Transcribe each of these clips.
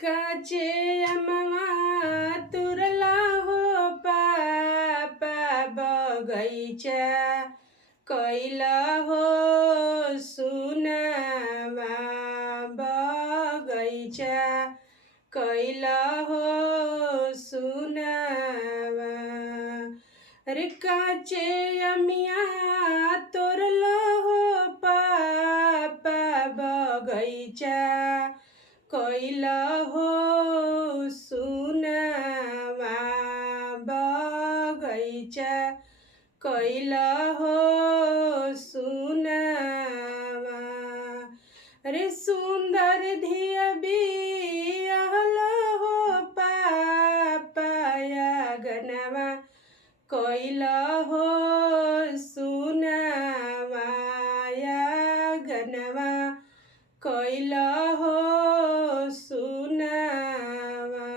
काचे अमवा तुरला हो पापा बगैचा कैला हो सुनामा बगैचा कैला हो सुनामा अरे काचे अमिया तोरला हो पापा बगैचा कैला हो सुनामा बगैचा कैला हो सुनामा अरे सुंदर धिया बियाहला हो पापाया गनवा कैला हो सुनामा या गनवा कैला हो सुनामा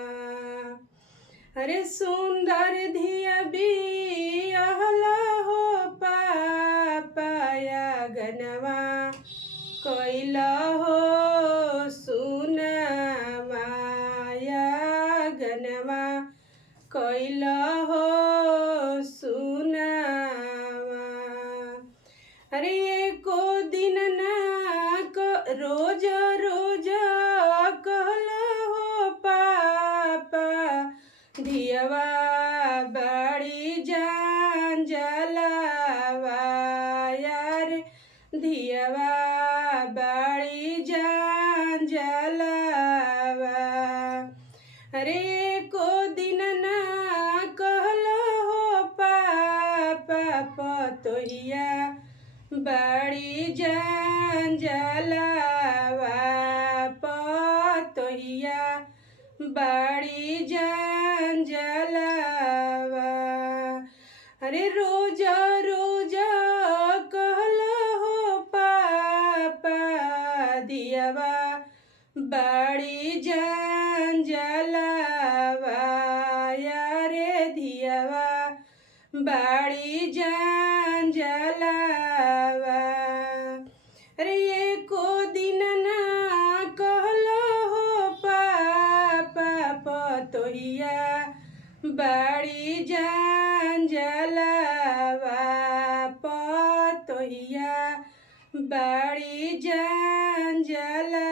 अरे सुंदर धिया बियाहला हो पापाया गनवा कैला हो सुनामा या गनवा कैला हो सुनामा अरे एको दिन ना रोज रोज कहला हो पापा धियवा बड़ी जान जलावा यार धियवा बड़ी जान जलावा अरे को दिन ना कहला हो पापा पतोहिया बड़ी जान जलावा पतोहिया बड़ी जान जलावा अरे रोज रोज कहला हो पापा दियावा बड़ी जान जलावा यारे दियावा बड़ी जान जलावा अरे एको दिन ना कहला हो पापा पतोहिया बड़ी जान जलावा पतोहिया बड़ी जान जलावा